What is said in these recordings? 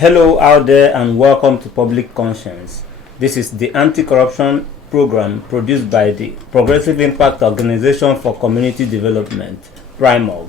Hello out there and welcome to Public Conscience. This is the anti-corruption program produced by the Progressive Impact Organization for Community Development, PRIMOG.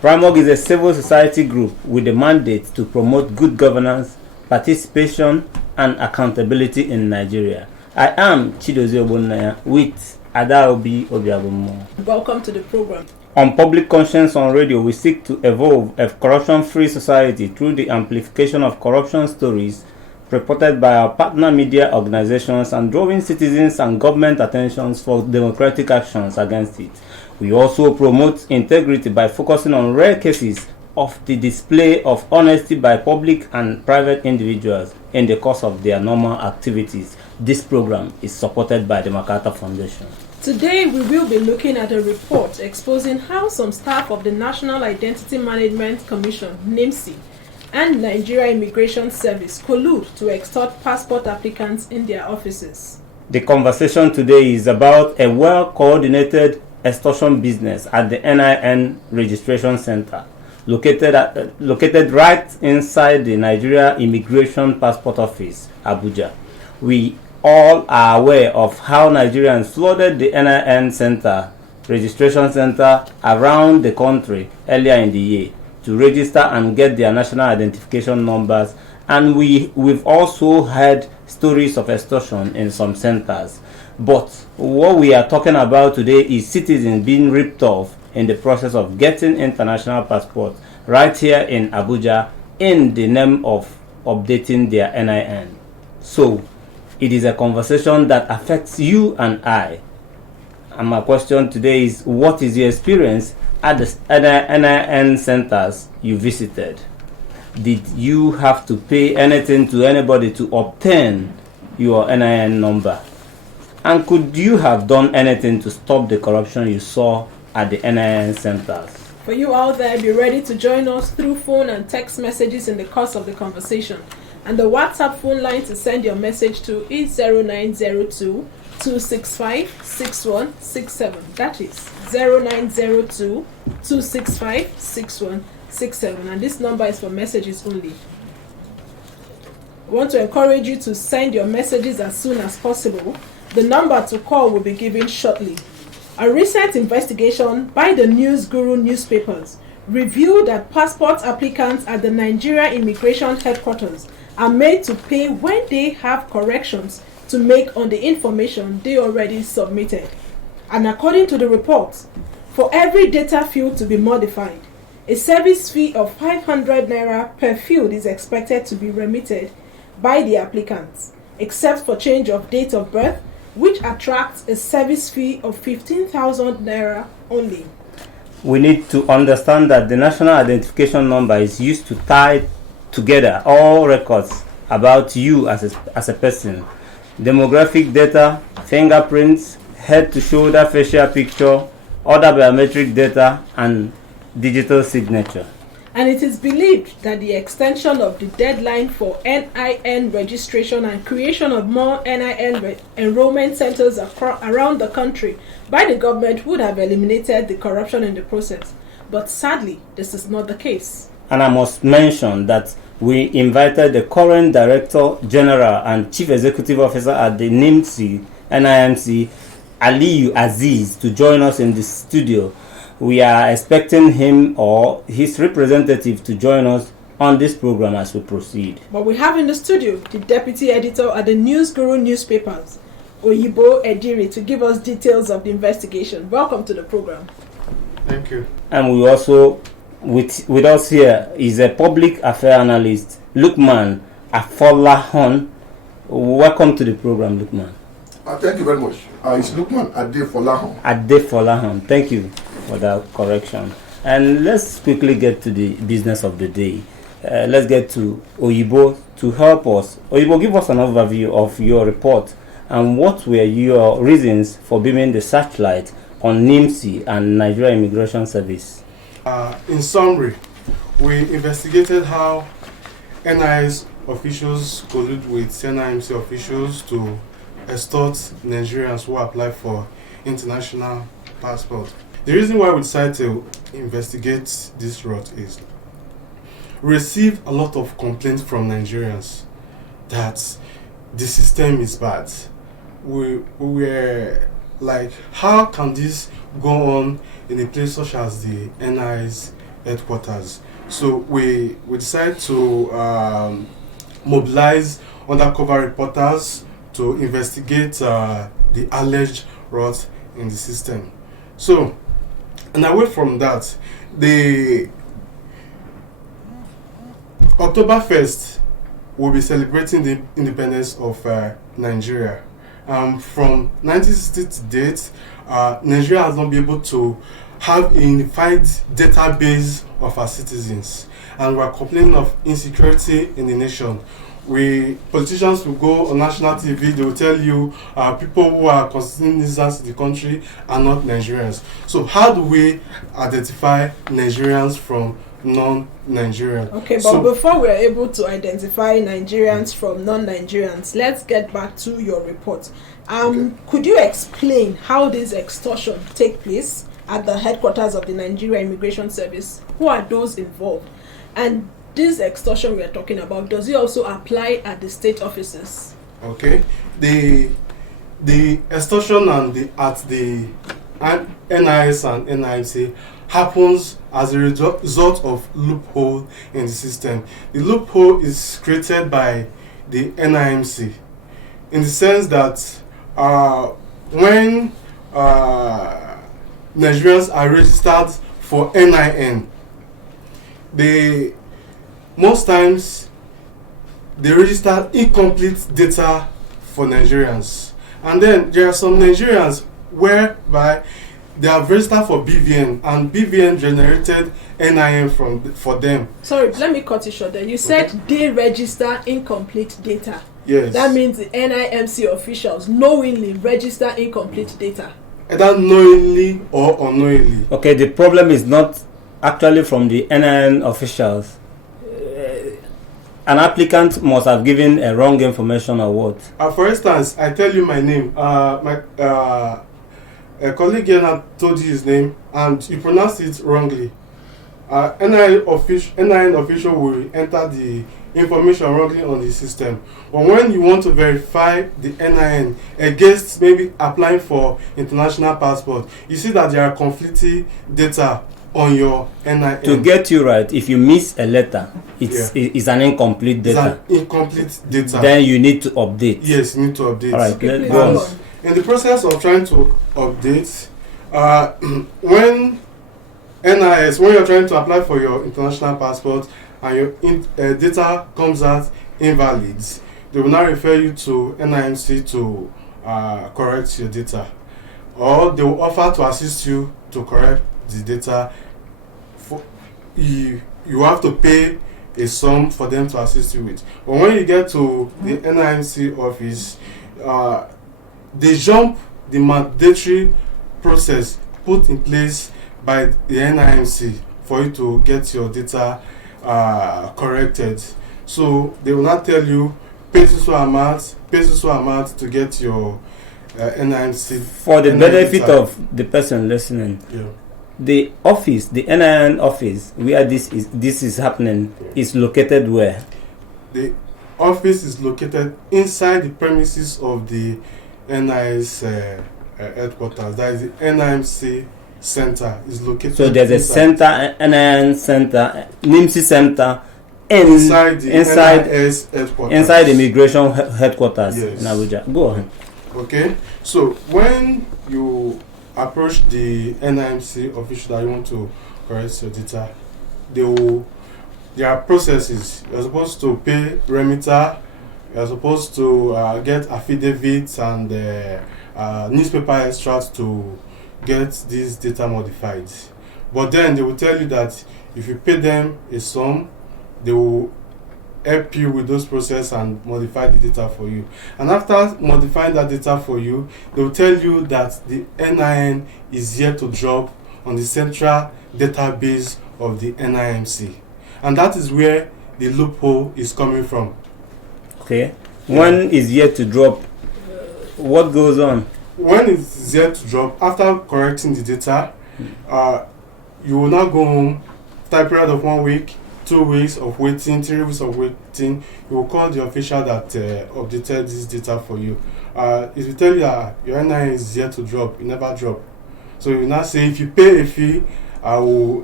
PRIMOG is a civil society group with a mandate to promote good governance, participation and accountability in Nigeria. I am Chidozie Ogbonnaya with Adaobi Obiagomo. Welcome to the program. On Public Conscience on Radio, we seek to evolve a corruption-free society through the amplification of corruption stories reported by our partner media organizations and drawing citizens and government attentions for democratic actions against it. We also promote integrity by focusing on rare cases of the display of honesty by public and private individuals in the course of their normal activities. This program is supported by the MacArthur Foundation. Today, we will be looking at a report exposing how some staff of the National Identity Management Commission, NIMC, and Nigeria Immigration Service collude to extort passport applicants in their offices. The conversation today is about a well-coordinated extortion business at the NIN Registration Center, located right inside the Nigeria Immigration Passport Office, Abuja. We all are aware of how Nigerians flooded the NIN registration center around the country earlier in the year to register and get their national identification numbers, and we've also heard stories of extortion in some centers. But what we are talking about today is citizens being ripped off in the process of getting international passports right here in Abuja in the name of updating their NIN. So it is a conversation that affects you and I. And my question today is, what is your experience at the NIN centers you visited? Did you have to pay anything to anybody to obtain your NIN number? And could you have done anything to stop the corruption you saw at the NIN centers? For you out there, be ready to join us through phone and text messages in the course of the conversation. And the WhatsApp phone line to send your message to is 0902 265 6167. That is 0902 265 6167. And this number is for messages only. I want to encourage you to send your messages as soon as possible. The number to call will be given shortly. A recent investigation by the News Guru newspapers revealed that passport applicants at the Nigeria Immigration Headquarters are made to pay when they have corrections to make on the information they already submitted. And according to the report, for every data field to be modified, a service fee of 500 naira per field is expected to be remitted by the applicants, except for change of date of birth, which attracts a service fee of 15,000 naira only. We need to understand that the national identification number is used to tie together all records about you as a person: demographic data, fingerprints, head to shoulder facial picture, other biometric data, and digital signature. And it is believed that the extension of the deadline for NIN registration and creation of more NIN enrollment centers around the country by the government would have eliminated the corruption in the process. But sadly, this is not the case. And I must mention that we invited the current Director General and Chief Executive Officer at the NIMC, Aliyu Aziz, to join us in the studio. We are expecting him or his representative to join us on this program as we proceed. But we have in the studio the Deputy Editor at the News Guru newspapers, Oyibo Ediri, to give us details of the investigation. Welcome to the program. Thank you. And we also, with us here is a public affairs analyst, Lukman Afolahon. Welcome to the program, Lukman. Thank you very much. It's Lukman Adefolahon. Adefolahon. Thank you for that correction. And let's quickly get to the business of the day. Let's get to Oyibo to help us. Oyibo, give us an overview of your report and what were your reasons for beaming the searchlight on NIMC and Nigeria Immigration Service. In summary, we investigated how NIS officials collude with NIMC officials to extort Nigerians who apply for international passport. The reason why we decided to investigate this rot is received a lot of complaints from Nigerians that the system is bad. We were like, how can this go on in a place such as the NIS headquarters? So we decided to mobilize undercover reporters to investigate the alleged rot in the system. So, and away from that, the October 1st will be celebrating the independence of Nigeria. From 1960 to date, Nigeria has not been able to have a unified database of our citizens, and we are complaining of insecurity in the nation. Politicians will go on national TV, they will tell you people who are constituting nuisance in the country are not Nigerians. So how do we identify Nigerians from non-Nigerians? Okay, but before we're able to identify Nigerians from non-Nigerians, let's get back to your report. Okay. Could you explain how this extortion take place at the headquarters of the Nigeria Immigration Service? Who are those involved? And this extortion we are talking about, does it also apply at the state offices? Okay, the extortion at the NIS and NIMC happens as a result of loophole in the system. The loophole is created by the NIMC in the sense that when Nigerians are registered for NIN, most times they register incomplete data for Nigerians, and then there are some Nigerians whereby they have registered for BVN and BVN generated NIN for them. Sorry, let me cut it short there. You said they register incomplete data. Yes. That means the NIMC officials knowingly register incomplete data. Either knowingly or unknowingly. Okay, the problem is not actually from the NIN officials. An applicant must have given a wrong information or what? For instance, I tell you my name. A colleague here told you his name and you pronounced it wrongly. NIN official will enter the information wrongly on the system. But when you want to verify the NIN against maybe applying for international passport, you see that there are conflicting data on your NIN. To get you right, if you miss a letter, it's an incomplete data. It's an incomplete data. Then you need to update. Yes, you need to update. All right, Okay, go on. In the process of trying to update, when you're trying to apply for your international passport and your data comes out invalid, they will now refer you to NIMC to correct your data, or they will offer to assist you to correct the data. You have to pay a sum for them to assist you with. But when you get to the NIMC office, they jump the mandatory process put in place by the NIMC for you to get your data corrected. So they will not tell you pay so amount to get your NIMC. For the benefit of the person listening, the office, the NIN office, where this is happening, is located where? The office is located inside the premises of the NIS headquarters. That is the NIMC center is located. So there's a center, NIN center, NIMC center inside the NIS headquarters. Inside the immigration headquarters Yes. in Abuja. Go on. Okay, so when you approach the NIMC official that you want to correct your data, there are processes. You're supposed to pay remitter, you're supposed to get affidavits and newspaper extracts to get this data modified. But then they will tell you that if you pay them a sum, they will help you with those processes and modify the data for you. And after modifying that data for you, they will tell you that the NIN is yet to drop on the central database of the NIMC. And that is where the loophole is coming from. Okay. When is yet to drop, what goes on? When it's yet to drop, after correcting the data, you will now go home after a period of 1 week, 2 weeks of waiting, 3 weeks of waiting, you will call the official that updated this data for you. If you tell you your NIN is yet to drop, it never drop. So you now say if you pay a fee,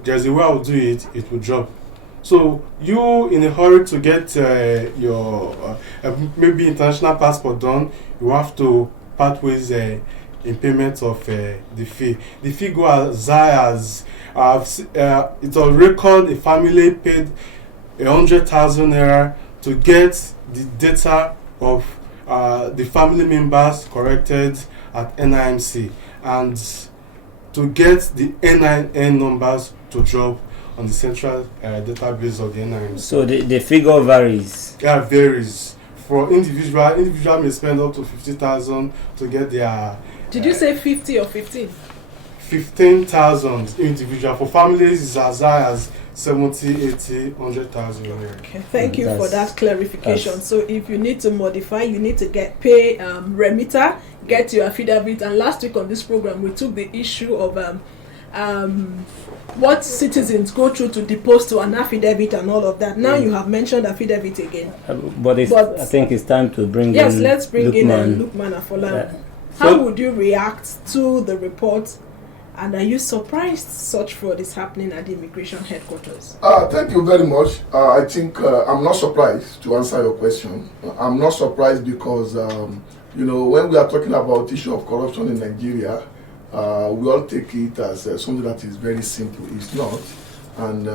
there's a way I will do it, it will drop. So you in a hurry to get your maybe international passport done, you have to part ways in payment of the fee. The fee go as high as it's on record a family paid 100,000 naira to get the data of the family members corrected at NIMC, and to get the NIN numbers to drop on the central database of the NIMC. So the figure varies. Yeah, varies. For individual may spend up to 50,000 to get their. Did you say 50 or 15? 15,000 individual. For families, it's as high as 70, 80, 100,000. Okay, thank you for that clarification. So if you need to modify, you need to pay remitter, get your affidavit. And last week on this program, we took the issue of what citizens go through to depose to an affidavit and all of that. Now you have mentioned affidavit again. But I think it's time to bring in. Yes, let's bring Lukman. in Lukman Afola. How would you react to the report? And are you surprised such fraud is happening at the immigration headquarters? Thank you very much. I think I'm not surprised to answer your question. I'm not surprised because, when we are talking about issue of corruption in Nigeria, we all take it as something that is very simple. It's not. And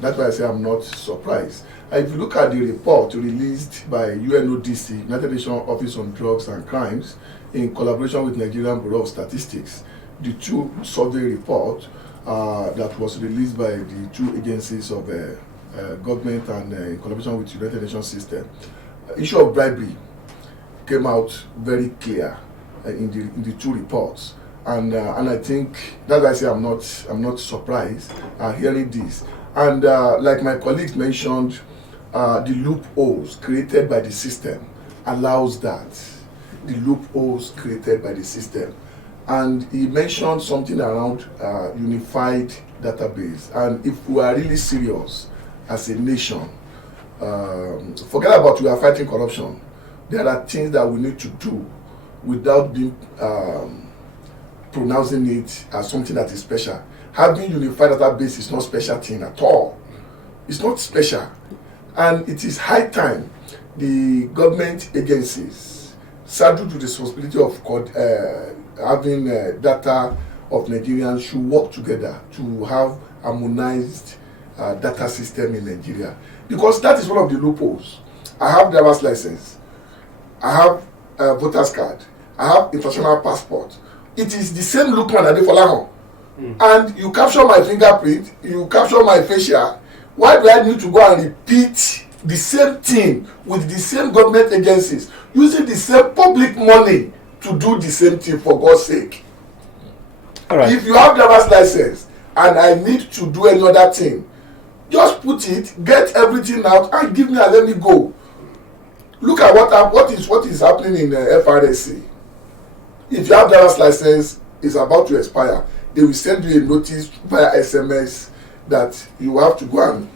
that's why I say I'm not surprised. If you look at the report released by UNODC, United Nations Office on Drugs and Crimes, in collaboration with Nigerian Bureau of Statistics, the two survey report that was released by the two agencies of government and in collaboration with United Nations system, issue of bribery came out very clear in the two reports, and I think that's why I say I'm not surprised hearing this. And like my colleagues mentioned, the loopholes created by the system allows that. The loopholes created by the system. And he mentioned something around unified database. And if we are really serious as a nation, forget about we are fighting corruption. There are things that we need to do without being pronouncing it as something that is special. Having unified database is not special thing at all. It's not special. And it is high time the government agencies saddled with the responsibility of having data of Nigerians should work together to have harmonized data system in Nigeria, because that is one of the loopholes. I have driver's license, I have a voter's card, I have international passport. It is the same Lukman Adefolahon, and you capture my fingerprint, you capture my facial. Why do I need to go and repeat the same thing with the same government agencies using the same public money to do the same thing, for God's sake? All right. If you have driver's license and I need to do any other thing, just put it, get everything out and give me and let me go. Look at what is happening in FRSC. If you have driver's license, it's about to expire, they will send you a notice via SMS that you have to go and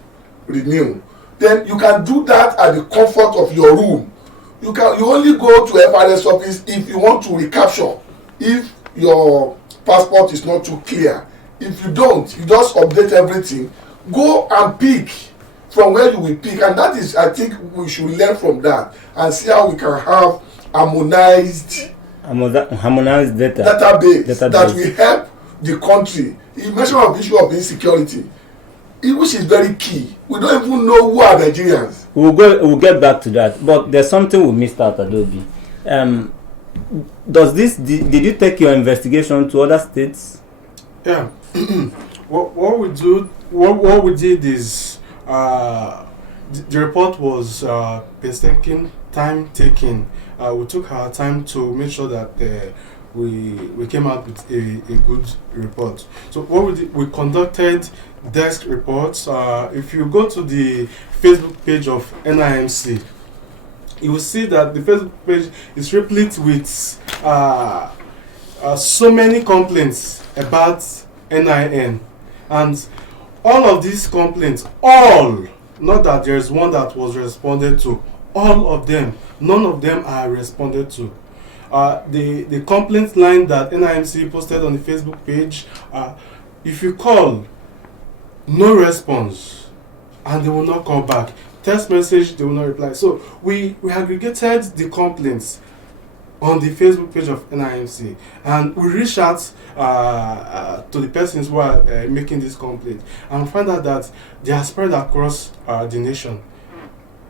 renew. Then you can do that at the comfort of your room. You only go to FRS office if you want to recapture, if your passport is not too clear. If you don't, you just update everything. Go and pick from where you will pick, and that is, I think we should learn from that and see how we can have harmonized database that will help the country. You mentioned the issue of insecurity, which is very key. We don't even know who are Nigerians. We'll get back to that, but there's something we missed out, Adobe. Did you take your investigation to other states? Yeah. What we did is the report was painstaking, time taking. We took our time to make sure that we came out with a good report. So what we did, we conducted desk reports. If you go to the Facebook page of NIMC, you will see that the Facebook page is replete with so many complaints about NIN, and all of these complaints, all not that there's one that was responded to. All of them, none of them are responded to. The complaint line that NIMC posted on the Facebook page, if you call, no response, and they will not call back. Text message, they will not reply. So we aggregated the complaints on the Facebook page of NIMC, and we reached out to the persons who are making this complaint, and find out that they are spread across the nation.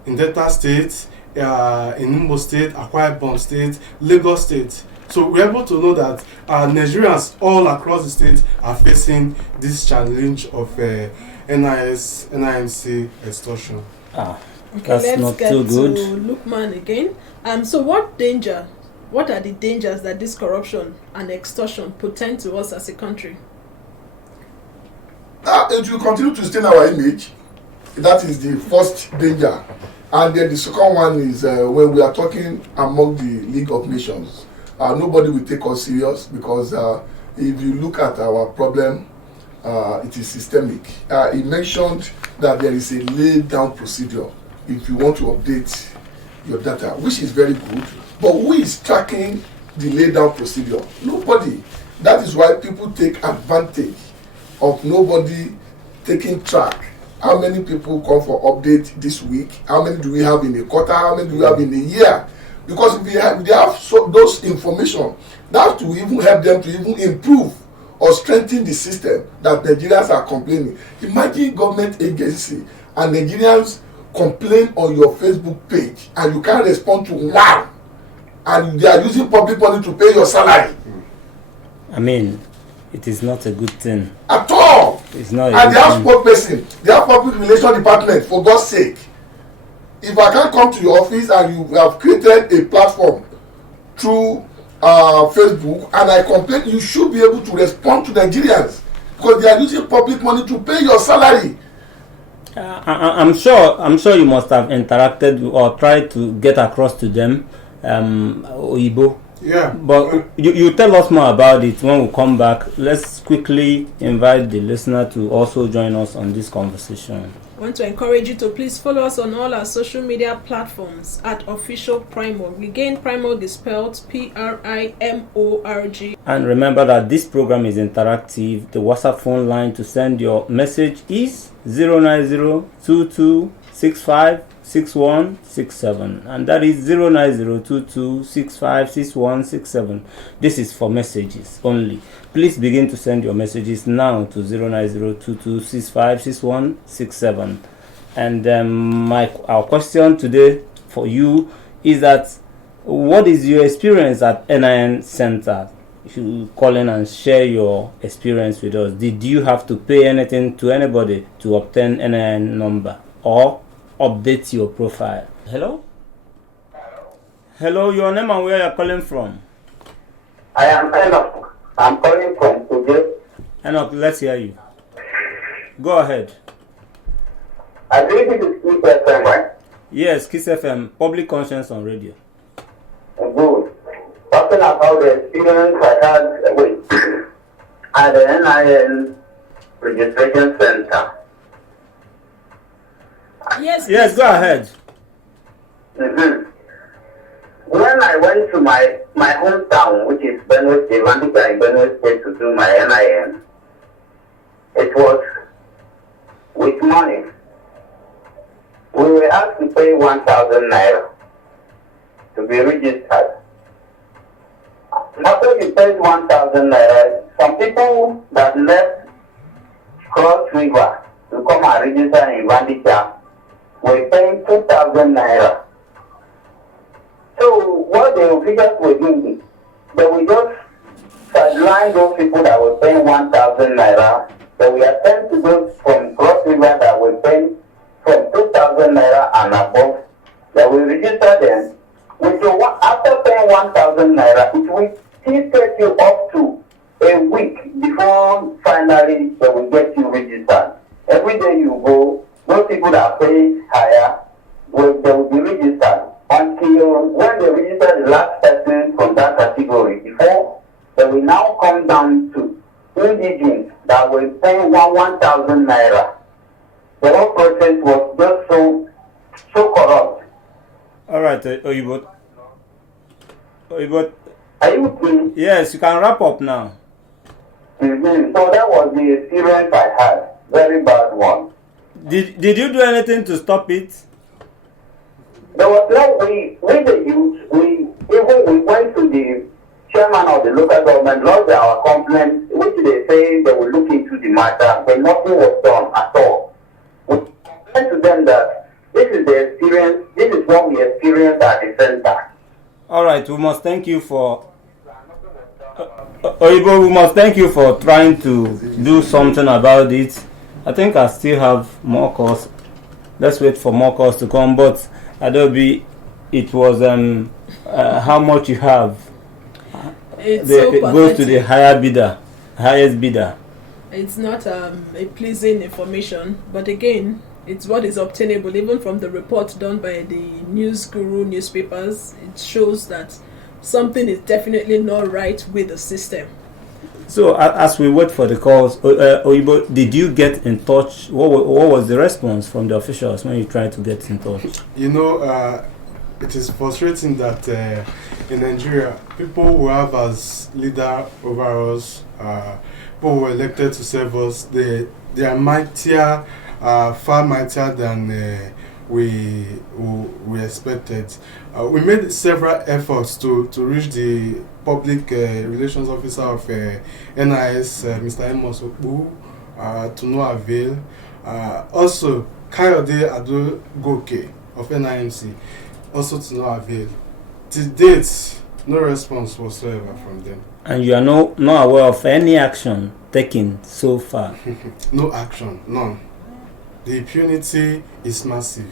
In Delta State, in Imo State, Akwa Ibom State, Lagos State. So we're able to know that Nigerians all across the state are facing this challenge of NIS, NIMC extortion. Okay, let's not get too good. to Lukman again. So what are the dangers that this corruption and extortion portend to us as a country? It will continue to stain our image. That is the first danger. And then the second one is when we are talking among the League of Nations. Nobody will take us serious because if you look at our problem, it is systemic. He mentioned that there is a laid down procedure if you want to update your data, which is very good. But who is tracking the laid down procedure? Nobody. That is why people take advantage of nobody taking track. How many people come for update this week? How many do we have in a quarter? How many do we have in a year? Because if they have those information, that will even help them to even improve or strengthen the system that Nigerians are complaining. Imagine government agency and Nigerians complain on your Facebook page and you can't respond to one, and they are using public money to pay your salary. I mean, it is not a good thing. At all. It's not. And they have spokesperson, they have public relations department, for God's sake. If I can't come to your office and you have created a platform through Facebook and I complain, you should be able to respond to Nigerians because they are using public money to pay your salary. I'm sure you must have interacted or tried to get across to them, Oyibo. Yeah. But you tell us more about it when we come back. Let's quickly invite the listener to also join us on this conversation. I want to encourage you to please follow us on all our social media platforms at Official Primorg. Again, Primorg is spelled Primorg. And remember that this program is interactive. The WhatsApp phone line to send your message is 09022656167, and that is 09022656167. This is for messages only. Please begin to send your messages now to 09022656167. And our question today for you is that what is your experience at NIN Center? You call in and share your experience with us. Did you have to pay anything to anybody to obtain NIN number or update your profile? Hello? Hello, your name and where you're calling from? I am Enoch. I'm calling from Kuje. Enoch, let's hear you. Go ahead. I believe it is Kiss FM, right? Yes, Kiss FM, Public Conscience on Radio. Good. Talking about the experience I had at the NIN Registration Center. Yes, go ahead. Mm-hmm. When I went to my hometown, which is Benue State, Benue State, to do my NIN, it was with money. We were asked to pay 1,000 naira to be registered. After we paid 1,000 naira, some people that left Cross River to come and register in Vandicha were paying 2,000 naira. So what the officials were doing, they would just sideline those people that were paying 1,000 naira. They will attend to those from Cross River that were paying from 2,000 naira and above. They will register them. After paying 1,000 naira, it will still take you up to a week before finally they will get you registered. Every day you go, those people that pay higher, they will be registered until when they register the last person from that category. Before they will now come down to indigents that will pay 1,000 naira. The whole process process was just so corrupt. All right, Oyibo. Are you with me? Yes, you can wrap up now. Mm-hmm. So that was the experience I had. Very bad one. Did you do anything to stop it? There was no way, with the youth, we went to the chairman of the local government, lodged our complaint, which they say they will look into the matter, but nothing was done at all. We complained to them that this is the experience, this is what we experienced at the center. All right, we must thank you for Oyibo, we must thank you for trying to do something about it. I think I still have more calls. Let's wait for more calls to come. But Adobe, it was how much you have. It goes to the highest bidder. It's not a pleasing information, but again, it's what is obtainable. Even from the report done by the News Guru newspapers, it shows that something is definitely not right with the system. So as we wait for the calls, Oyibo, did you get in touch? What was the response from the officials when you tried to get in touch? You know, it is frustrating that in Nigeria, people who have as leader over us, people who were elected to serve us, they are mightier, far mightier than we expected. We made several efforts to reach the public relations officer of NIS, Mr. Amos Okpu, to no avail. Also, Kayode Adogoke of NIMC, also to no avail. To date, no response whatsoever from them. And you are not aware of any action taken so far? No action, none. The impunity is massive.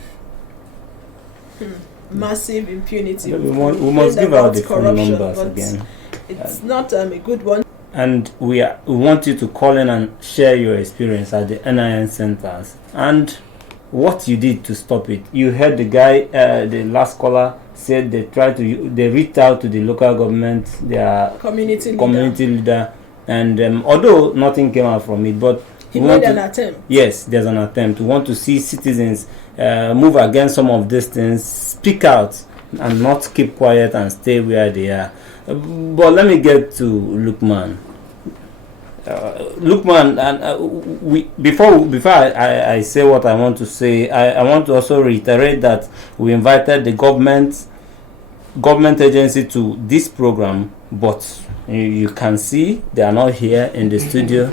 Massive impunity. We must give out the phone numbers again. It's not a good one. And we want you to call in and share your experience at the NIN centers and what you did to stop it. You heard the guy, the last caller said they reached out to the local government, their community leader, and although nothing came out from it, but he made an attempt. Yes, there's an attempt. We want to see citizens move against some of these things, speak out, and not keep quiet and stay where they are. But let me get to Lukman. Lukman, and before I say what I want to say, I want to also reiterate that we invited the government agency to this program, but you can see they are not here in the studio.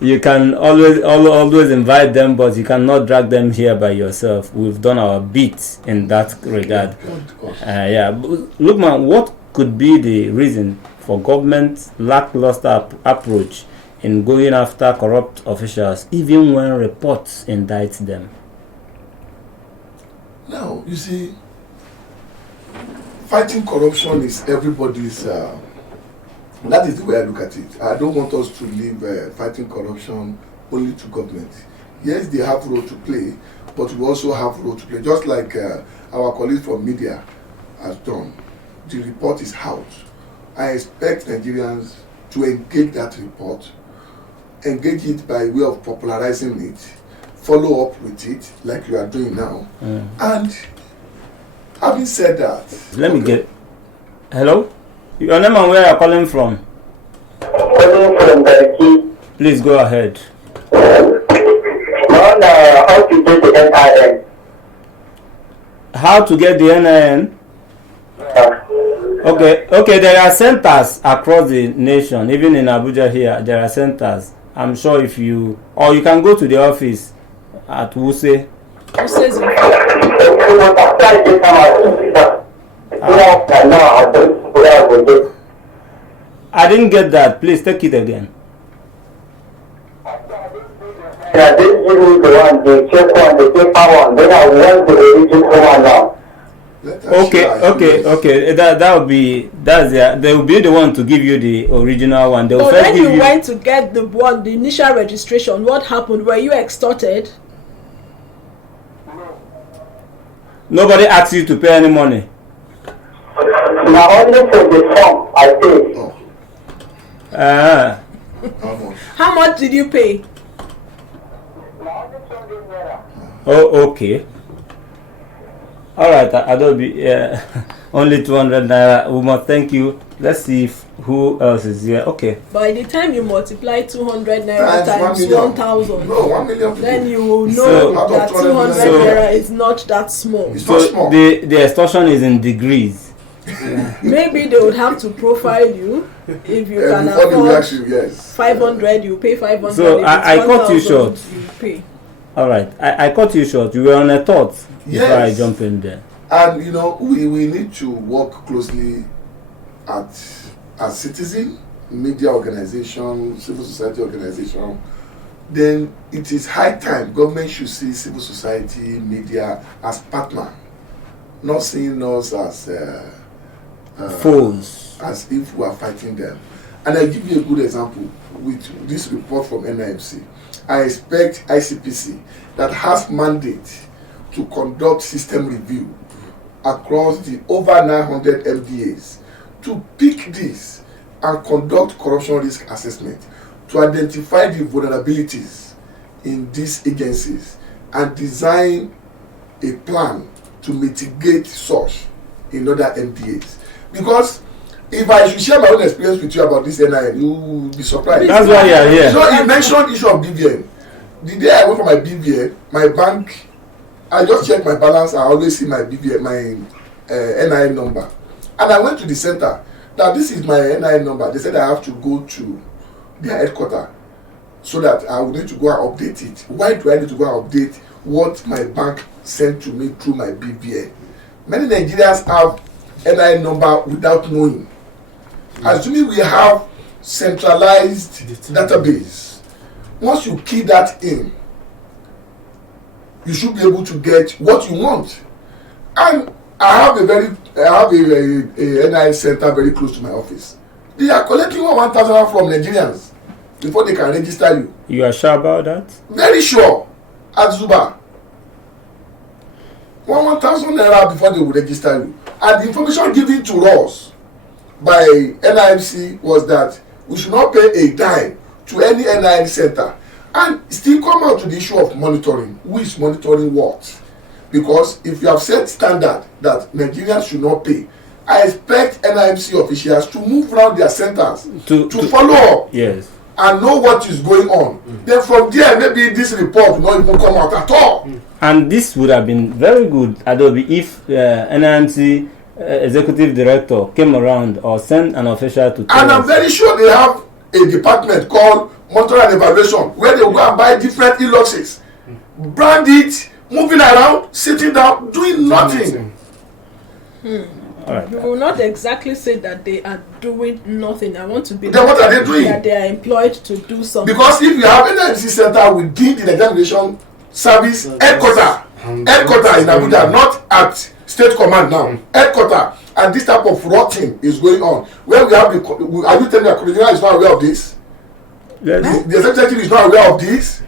You can always invite them, but you cannot drag them here by yourself. We've done our bit in that regard. Lukman, what could be the reason for government's lackluster approach in going after corrupt officials, even when reports indict them? Now, you see, fighting corruption is everybody's, that is the way I look at it. I don't want us to leave fighting corruption only to government. Yes, they have role to play, but we also have role to play. Just like our colleagues from media has done. The report is out. I expect Nigerians to engage that report, engage it by way of popularizing it, follow up with it like you are doing now. And having said that, let me get. Hello? Your name and where you are calling from? Calling from Gariki. Please go ahead. How to get the NIN? How to get the NIN? Okay, there are centers across the nation, even in Abuja here, there are centers. I'm sure if you can go to the office at Wuse. I didn't get that. Please take it again. This is the one, the check one, the paper one. Then I want the original one now. Okay. They will be the one to give you the original one. They will so when you went to get the initial registration, what happened? Were you extorted? Nobody asked you to pay any money. Now only for the form I paid. How much did you pay? Oh, okay. All right, Adobe. Only 200 naira. We must thank you. Let's see who else is here. Okay. By the time you multiply 200 naira times 1,000, no, 1 million. then you will know So- that 200 naira is not that small. It's not small. The extortion is in degrees. Maybe they would have to profile you if you can Before they will afford actually, yes. 500, you pay 500. So, if I it's cut you 1,000, short. You pay. All right. I cut you short. You were on a thought before I Yes. jump in there. And you know, we need to work closely as citizen, media organization, civil society organization. Then it is high time government should see civil society, media as partner, not seeing us as Foes. as if we are fighting them. And I give you a good example with this report from NIMC. I expect ICPC that has mandate to conduct system review across the over 900 MDAs to pick this and conduct corruption risk assessment to identify the vulnerabilities in these agencies and design a plan to mitigate such in other MDAs. Because if I should share my own experience with you about this NIN, you will be surprised. That's why you are here. So you mentioned issue of BVN. The day I went for my BVN, my bank, I just check my balance. I always see my BVN, my NIN number. And I went to the center. Now this is my NIN number. They said I have to go to their headquarters so that I will need to go and update it. Why do I need to go and update what my bank sent to me through my BVN? Many Nigerians have NIN number without knowing. Assuming we have centralized database, once you key that in, you should be able to get what you want. And I have a NIS center very close to my office. They are collecting 1,000 from Nigerians before they can register you. You are sure about that? Very sure. At Zuba. 1,000 naira before they will register you. And the information given to us by NIMC was that we should not pay a dime to any NIN center. And still come out to the issue of monitoring. Who is monitoring what? Because if you have set standard that Nigerians should not pay, I expect NIMC officials to move around their centers to follow up. Yes. And know what is going on. Then from there, maybe this report will not even come out at all. And this would have been very good, Adobe, if NIMC executive director came around or sent an official to tell And I'm us. very sure they have a department called Monitoring and Evaluation where they will go and buy different e-luxes, brand it, moving around, sitting down, doing nothing. All right. You will not exactly say that they are doing nothing. I want to be Then what are they doing? that they are employed to do something. Because if you have an NIMC center within the examination service headquarters in Abuja, not at state command now, headquarters, and this type of rotting is going on. Where we have the, are you telling me the commissioner is not aware of this? Yes. The executive is not aware of this?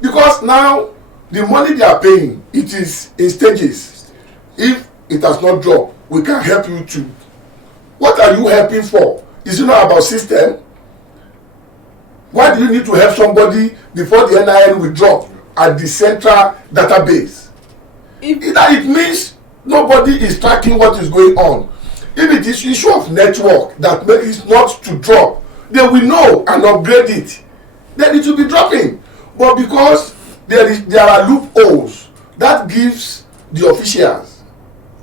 Because now the money they are paying, it is in stages. If it has not dropped, we can help you too. What are you helping for? Is it not about system? Why do you need to help somebody before the NIN will drop at the central database? It means nobody is tracking what is going on. If it is issue of network that makes it not to drop, they will know and upgrade it. Then it will be dropping. But because there are loopholes, that gives the officials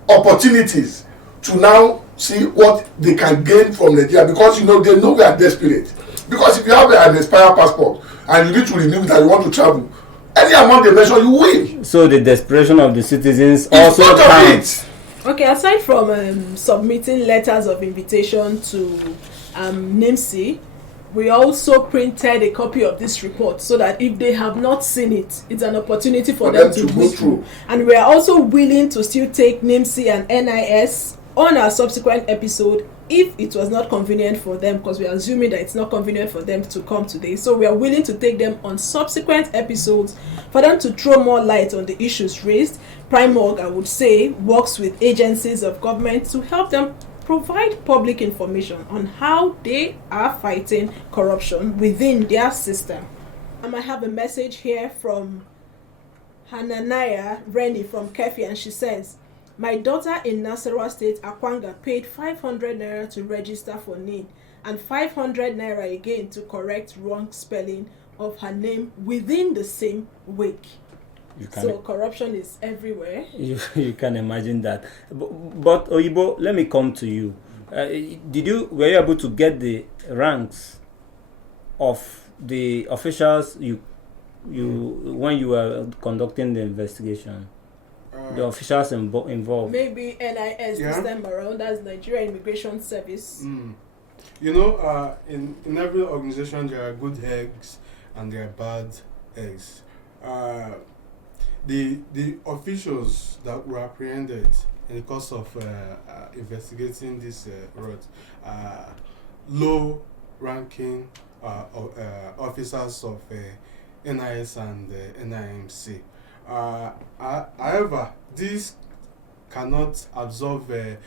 opportunities to now see what they can gain from Nigeria, because they know we are desperate. Because if you have an expired passport and you need to renew it and you want to travel, any amount they mention, you win. So the desperation of the citizens It's also part of counts. Okay, aside from submitting letters of invitation to NIMC, we also printed a copy of this report so that if they have not seen it, it's an opportunity for them to go through. And we are also willing to still take NIMC and NIS on our subsequent episode if it was not convenient for them, because we are assuming that it's not convenient for them to come today. So we are willing to take them on subsequent episodes for them to throw more light on the issues raised. Primorg, I would say, works with agencies of government to help them provide public information on how they are fighting corruption within their system. I might have a message here from Hananaya Rennie from Kefi, and she says, my daughter in Nasarawa State, Akwanga, paid 500 naira to register for NIN and 500 naira again to correct wrong spelling of her name within the same week. So corruption is everywhere. You can imagine that. But Oyibo, let me come to you. Were you able to get the ranks of the officials you when you were conducting the investigation? The officials involved. Maybe NIS this time around, that's Nigeria Immigration Service. You know, in every organization there are good eggs and there are bad eggs. The officials that were apprehended in the course of investigating this rot, low-ranking officers of NIS and NIMC. However, this cannot absolve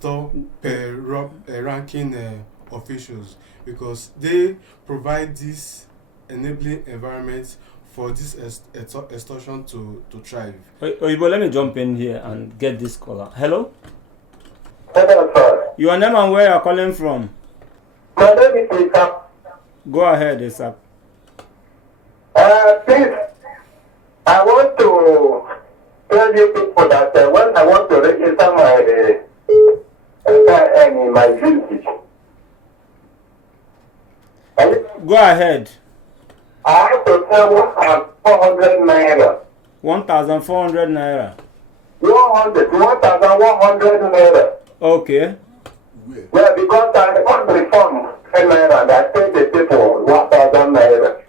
top-ranking officials because they provide this enabling environment for this extortion to thrive. Oyibo, let me jump in here and get this caller. Hello? Hello, sir. Your name and where you are calling from? My name is Isaac. Go ahead, Isaac. Please, I want to tell you people that when I want to register my village, Go ahead. I have to pay 1,400 naira. 1,400 naira. 1,100 naira. Okay. Well, because I got the form 10 naira and I paid the people 1,000 naira.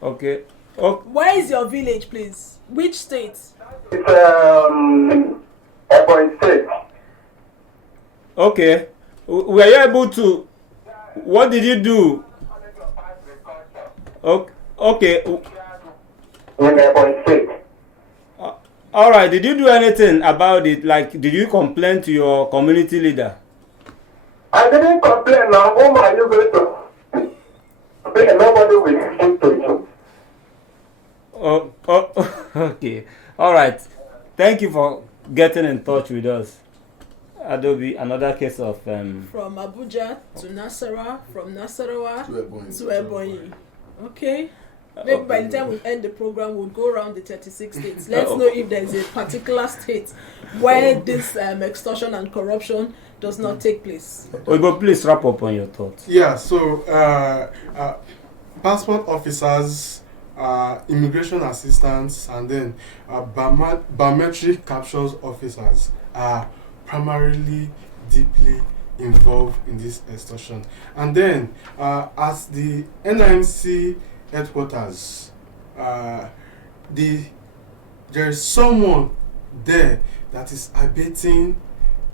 Okay. Where is your village, please? Which state? It's Ebonyi State. Okay. Were you able to? What did you do? Okay. In Ebonyi State. All right. Did you do anything about it? Like, did you complain to your community leader? I didn't complain. Now, whom are you going to complain? Nobody will listen to you. Okay. All right. Thank you for getting in touch with us. Adobe, another case of from Abuja to Nasarawa, from Nasarawa to Ebonyi. Okay. Maybe by the time we end the program, we'll go around the 36 states. Let's know if there's a particular state where this extortion and corruption does not take place. Oyibo, please wrap up on your thoughts. Yeah, so passport officers, immigration assistants, and then biometric captures officers are primarily deeply involved in this extortion. And then, as the NIMC headquarters, there is someone there that is abating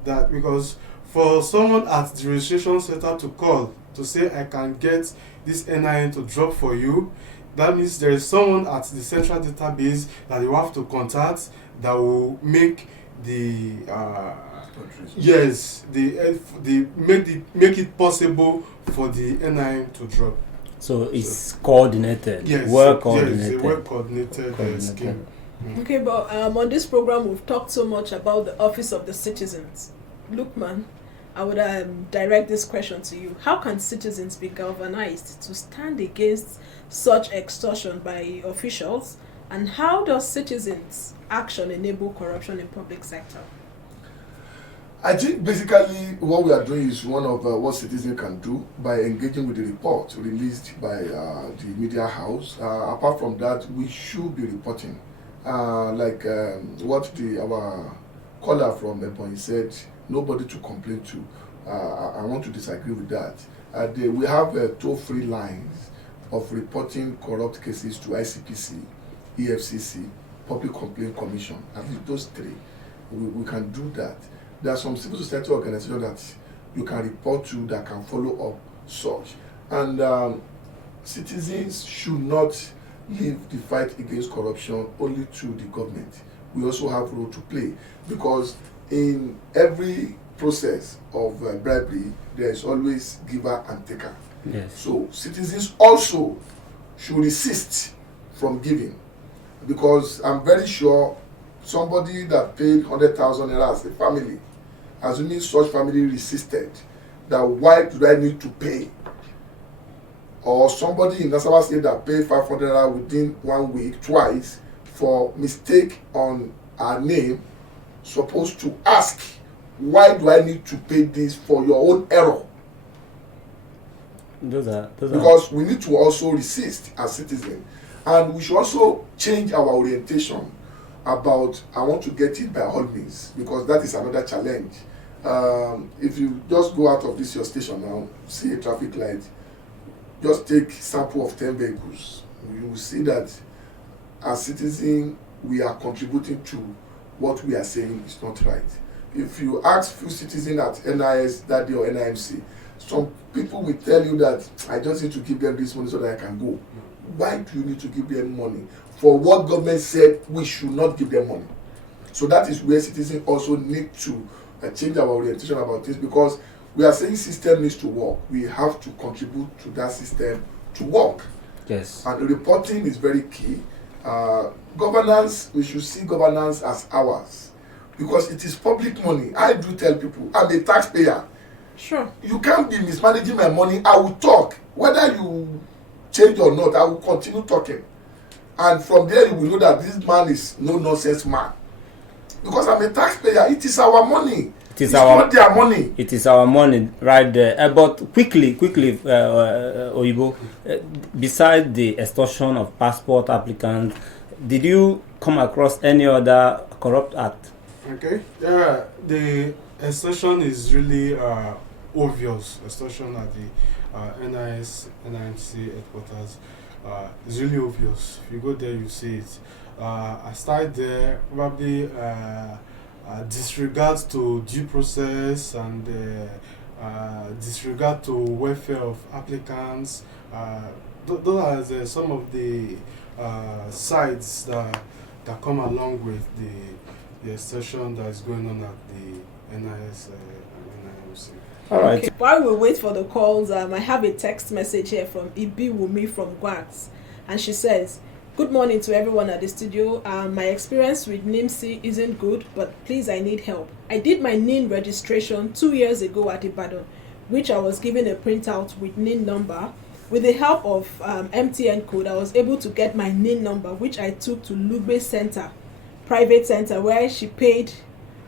that, because for someone at the registration center to call to say I can get this NIN to drop for you, that means there is someone at the central database that you have to contact that will make the make it possible for the NIN to drop. So it's coordinated. Yes, well coordinated. Yes, a well coordinated scheme. Okay, but on this program we've talked so much about the Office of the Citizens. Lukman, I would direct this question to you. How can citizens be galvanized to stand against such extortion by officials, and how does citizens' action enable corruption in public sector? I think basically what we are doing is one of what citizens can do by engaging with the report released by the media house. Apart from that, we should be reporting. Like what our caller from Ebonyi said, nobody to complain to. I want to disagree with that. We have toll-free lines of reporting corrupt cases to ICPC, EFCC, Public Complaint Commission. At least those three, we can do that. There are some civil society organizations that you can report to that can follow up such. And citizens should not leave the fight against corruption only to the government. We also have a role to play, because in every process of bribery, there is always giver and taker. Yes. So citizens also should resist from giving, because I'm very sure somebody that paid 100,000 naira as a family, assuming such family resisted, that why do I need to pay? Or somebody in Nasarawa State that paid 500 naira within 1 week twice for mistake on our name, supposed to ask, why do I need to pay this for your own error? Because we need to also resist as citizens, and we should also change our orientation about I want to get it by all means, because that is another challenge. If you just go out of this your station now, see a traffic light, just take sample of 10 vehicles, you will see that as citizens we are contributing to what we are saying is not right. If you ask few citizens at NIS that day or NIMC, some people will tell you that I just need to give them this money so that I can go. Why do you need to give them money for what government said we should not give them money? So that is where citizens also need to change our orientation about this, because we are saying system needs to work. We have to contribute to that system to work. Yes. And reporting is very key. Governance, we should see governance as ours, because it is public money. I do tell people, I'm a taxpayer. Sure. You can't be mismanaging my money. I will talk. Whether you change or not, I will continue talking. And from there, you will know that this man is no nonsense man. Because I'm a taxpayer. It is our money. It's not their money. It is our money, right there. But quickly, Oyibo, beside the extortion of passport applicants, did you come across any other corrupt act? Okay. Yeah, the extortion is really obvious. Extortion at the NIS, NIMC headquarters is really obvious. If you go there, you see it. Aside there, probably disregard to due process and disregard to welfare of applicants. Those are some of the sides that come along with the extortion that is going on at the NIS and NIMC. All right. Okay. While we wait for the calls, I have a text message here from Ibi Wumi from Gwax, and she says, "Good morning to everyone at the studio. My experience with NIMC isn't good, but please, I need help. I did my NIN registration 2 years ago at Ibadan, which I was given a printout with NIN number. With the help of MTN code, I was able to get my NIN number, which I took to Lugbe Center, private center, where she paid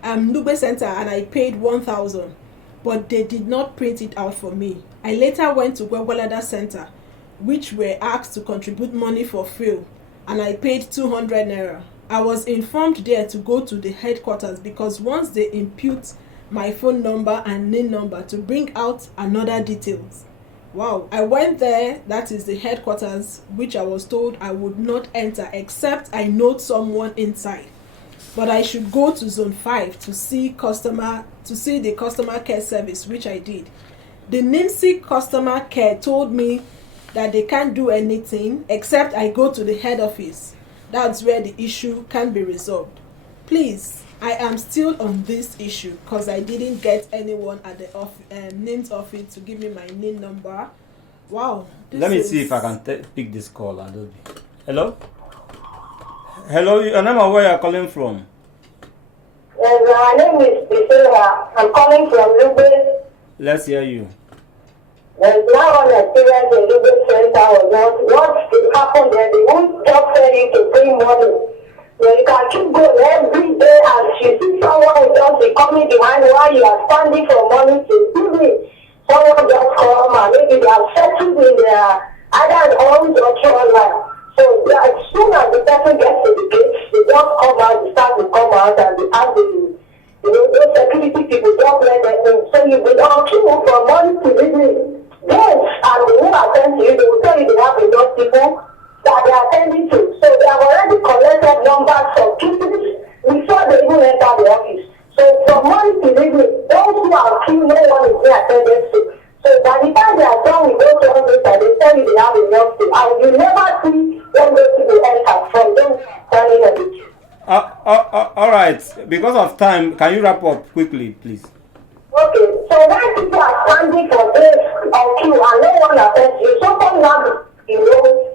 Lugbe Center, and I paid 1,000, but they did not print it out for me. I later went to Gwagwalada Center, which were asked to contribute money for fill, and I paid 200 naira. I was informed there to go to the headquarters, because once they impute my phone number and NIN number to bring out another details. Wow. I went there, that is the headquarters, which I was told I would not enter except I know someone inside. But I should go to zone 5 to see the customer care service, which I did. The NIMC customer care told me that they can't do anything except I go to the head office. That's where the issue can be resolved. Please, I am still on this issue because I didn't get anyone at the NIM's office to give me my NIN number. Wow. Let me see if I can pick this call, Adobe. Hello? Hello, your name and where you are calling from? Yes, my name is Priscilla. I'm calling from Lugbe. Let's hear you. There's now an experience in Lugbe Center or not. What happened there? They won't just tell you to bring money. Well, you can keep going every day and you see someone who just be coming behind while you are standing for money to give it. Someone just come and maybe they are settled in their either homes or online. So as soon as the person gets to the gate, they just come out, they start to come out and they ask the those security people don't let them in. So you will not queue for money to visit. Yes, and they will attend to you, they will tell you they have enough people that they are attending to. So they have already collected numbers of people before they even enter the office. So from money to visit, those who are queued, no one is being attended to. So by the time they are done with those officers, they tell you they have enough to. And you never see when those people enter from those standing at the queue. All right. Because of time, can you wrap up quickly, please? Okay, so when people are standing for days or queue and no one attends you, somebody have,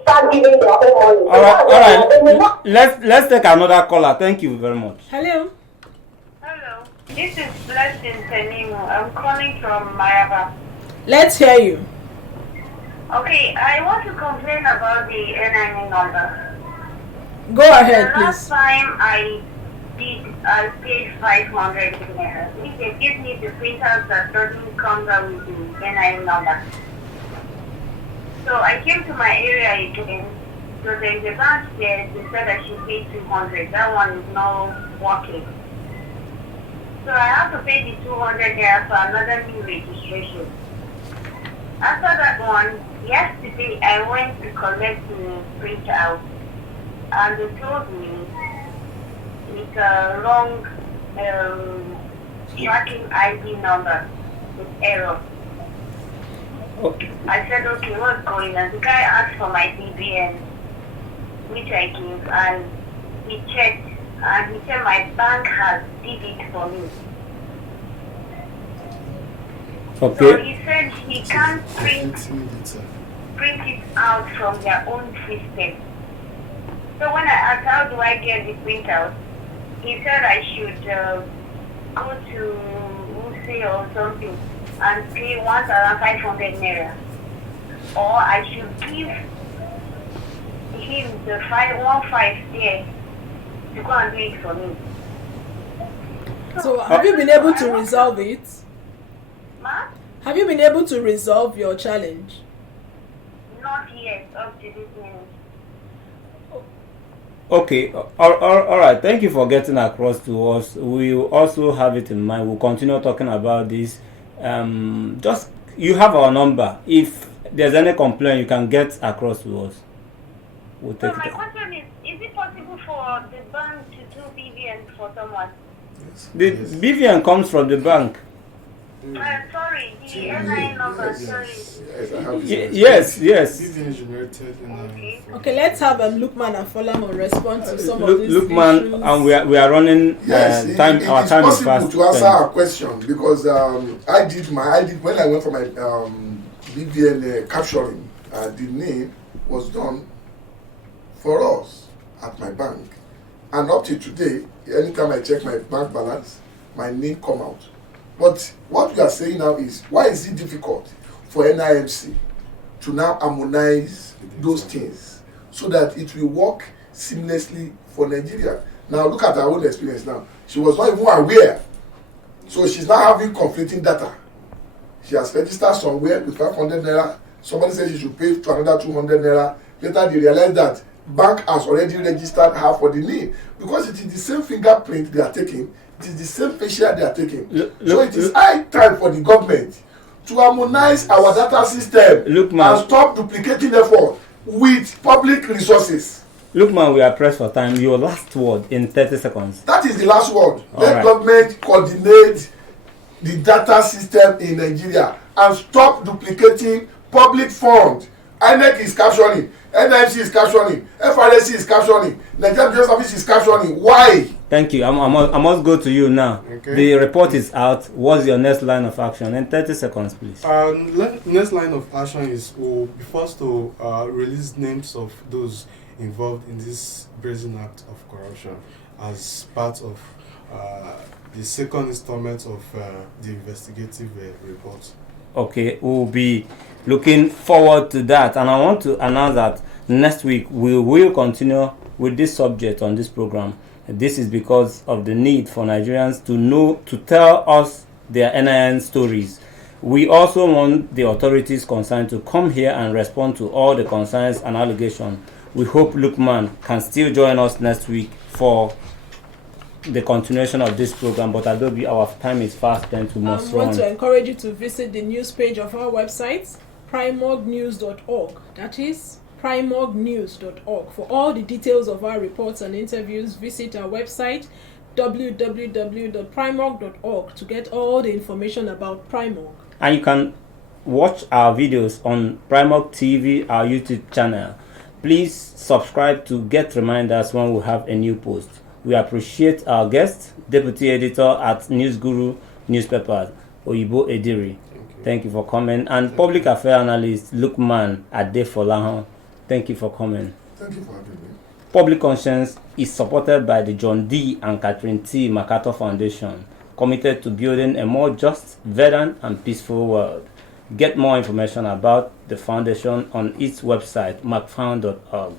start giving their own money. All right. Let's take another caller. Thank you very much. Hello. Hello, this is Blessing Tenimo. I'm calling from Maraba. Let's hear you. Okay, I want to complain about the NIN number. Go ahead, The last please. time I paid 500 naira. If they give me the printouts that doesn't come out with the NIN number. So I came to my area again. So there is a bank there. They said I should pay 200. That one is not working. So I have to pay the 200 naira for another new registration. After that one, yesterday I went to collect the printout, and they told me it's a wrong tracking ID number with error. Okay. I said, okay, what's going on? The guy asked for my BBN, which I gave, and he checked, and he said my bank has did it for me. So Okay. he said he can't print it out from their own system. So when I asked how do I get the printout, he said I should go to Use or something and pay 1,500 naira, or I should give him the 515 there to go and do it for me. So, have you been able to resolve it? Ma? Have you been able to resolve your challenge? Not yet, up to this minute. Okay. All right. Thank you for getting across to us. We will also have it in mind. We'll continue talking about this. Just you have our number. If there's any complaint, you can get across to us. We'll So take my it. question is it possible for the bank to do BVN for someone? The BVN comes from the bank. Sorry, the NIN number, sorry. Yes, I have Yes. Even generated Okay. Okay, let's have Lukman and Folamo respond to some of Look, these man, issues. and we are running Yes, time. Our it's time is possible fast. to answer spent. our question because I did when I went for my BVN capturing, the name was done for us at my bank, and up to today, anytime I check my bank balance, my name come out. But what we are saying now is, why is it difficult for NIMC to now harmonize those things so that it will work seamlessly for Nigeria? Now look at her own experience now. She was not even aware. So she's now having conflicting data. She has registered somewhere with 500 naira. Somebody said she should pay to another 200 naira. Later they realized that bank has already registered her for the NIN because it is the same fingerprint they are taking. It is the same facial they are taking. So it is high time for the government to harmonize our data system and stop duplicating effort with public resources. Look, man, we are pressed for time. Your last word in 30 seconds. That is the last word. Let right. government coordinate the data system in Nigeria and stop duplicating public funds. INEC is capturing, NIMC is capturing, FRSC is capturing, Nigerian Business Service is capturing. Why? Thank you. I must go to you now. Okay. The report is out. What's your next line of action? In 30 seconds, please. Next line of action is we'll be forced to release names of those involved in this brazen act of corruption as part of the second installment of the investigative report. Okay, we'll be looking forward to that, and I want to announce that next week we will continue with this subject on this program. This is because of the need for Nigerians to tell us their NIN stories. We also want the authorities concerned to come here and respond to all the concerns and allegations. We hope Lukman can still join us next week for the continuation of this program, but Adobe, our time is fast spent. We must I run. want to encourage you to visit the news page of our website, primognews.org. That is primognews.org. For all the details of our reports and interviews, visit our website www.primog.org to get all the information about Primog. And you can watch our videos on Primog TV, our YouTube channel. Please subscribe to get reminders when we have a new post. We appreciate our guest, Deputy Editor at News Guru Newspapers, Oyibo Ediri. Thank you for coming. And Public Affairs Analyst Lukman Adefolahan. Thank you for coming. Thank you for having me. Public Conscience is supported by the John D. and Catherine T. MacArthur Foundation, committed to building a more just, verdant, and peaceful world. Get more information about the foundation on its website, macfound.org.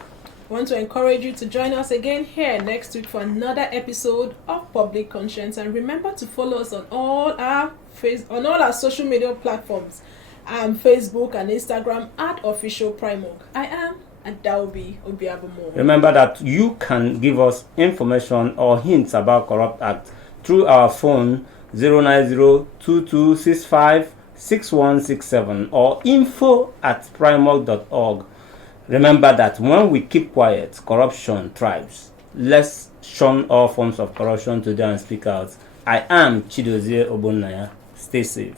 I want to encourage you to join us again here next week for another episode of Public Conscience, and remember to follow us on all our social media platforms, Facebook and Instagram at Official Primorg. I am Adaobi Obiabomo. Remember that you can give us information or hints about Corrupt Act through our phone 090-2265-6167 or info@primorg.org. Remember that when we keep quiet, corruption thrives. Let's shun all forms of corruption today and speak out. I am Chidozie Obonnaya. Stay safe.